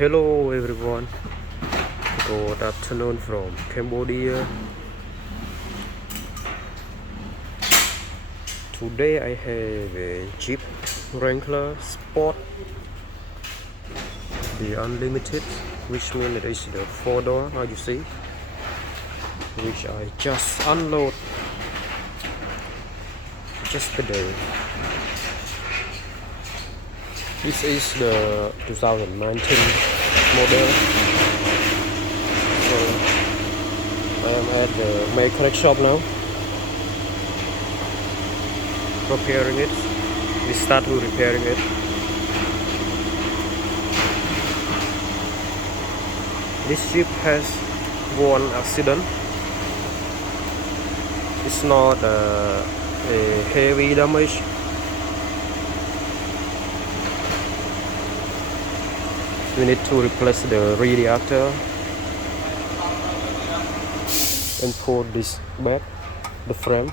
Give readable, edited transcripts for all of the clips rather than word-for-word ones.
Hello everyone, good afternoon from Cambodia. Today I have a Jeep Wrangler Sport, the unlimited, which means it is the 4-door, how you see, which I just unload just today. This is the 2019 model. So I am at the mechanic shop now, repairing it. We start with repairing it. This Jeep has one accident. It's not a heavy damage. We need to replace the radiator and put this back, the frame.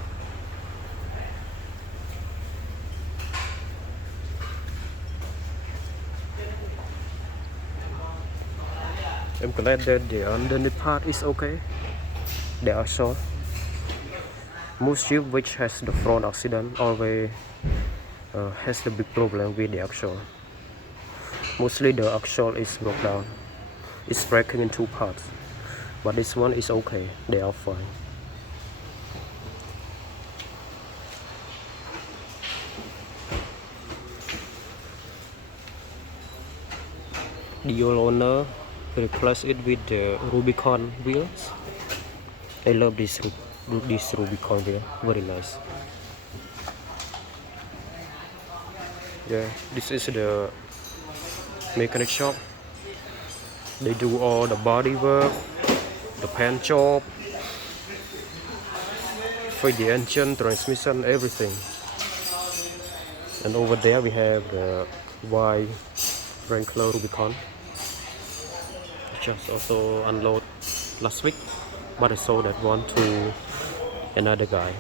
I'm glad that the underneath part is okay. They are short. Most Jeep which has the front accident always has the big problem with the axle. Mostly the axle is broke down. It's breaking in two parts. But this one is okay. They are fine. The old owner replaced it with the Rubicon wheels. I love this Rubicon wheel. Very nice. Yeah, this is the mechanic shop. They do all the body work, the paint job, for the engine, transmission, everything. And over there we have the white Wrangler Rubicon. Just also unload last week, but I sold that one to another guy.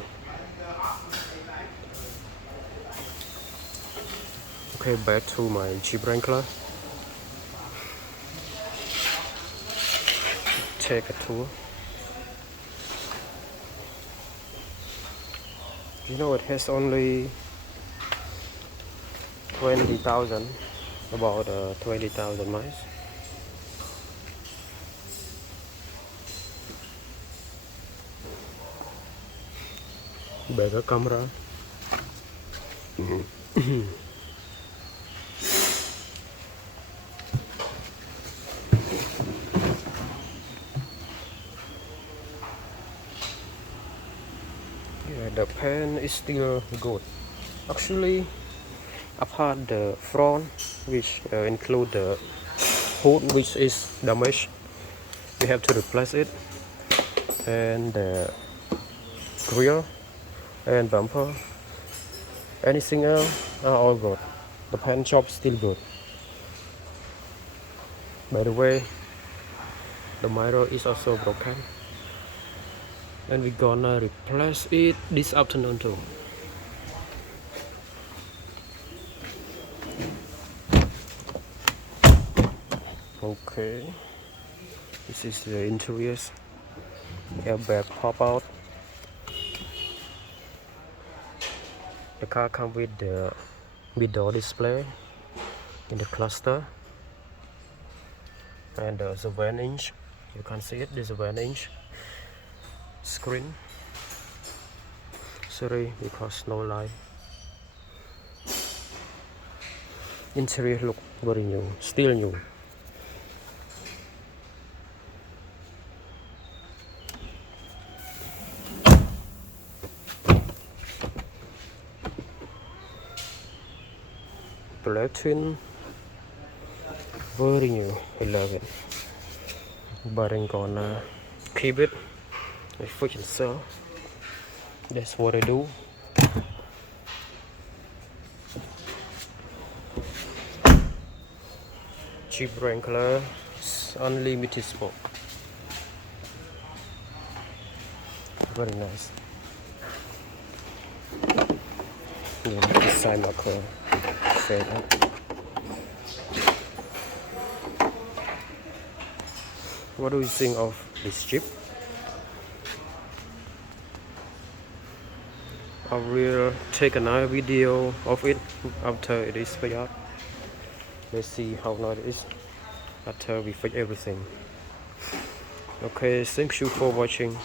Okay, back to my Jeep Wrangler. Take a tour. You know, it has only 20,000, about 20,000 miles. Better camera. Yeah, the paint is still good. Actually, apart the front, which include the hood, which is damaged, we have to replace it, and the grill and bumper. Anything else are all good. The paint job still good. By the way, the mirror is also broken, and we're gonna replace it this afternoon too. Okay, this is the interiors. Airbag pop out. The car comes with the mid-door display in the cluster, and there's a 1-inch. You can see it. There's a 1-inch screen. Sorry, because no light. Interior look very new, still new. Black twin, very new. I love it. But I'm gonna keep it. I freaking sell. That's what I do. Jeep Wrangler unlimited sport. Very nice. Yeah, design marker. Set up. What do you think of this chip? I will take another video of it after it is fixed out. Let's see how nice it is after we fix everything. Okay, thank you for watching.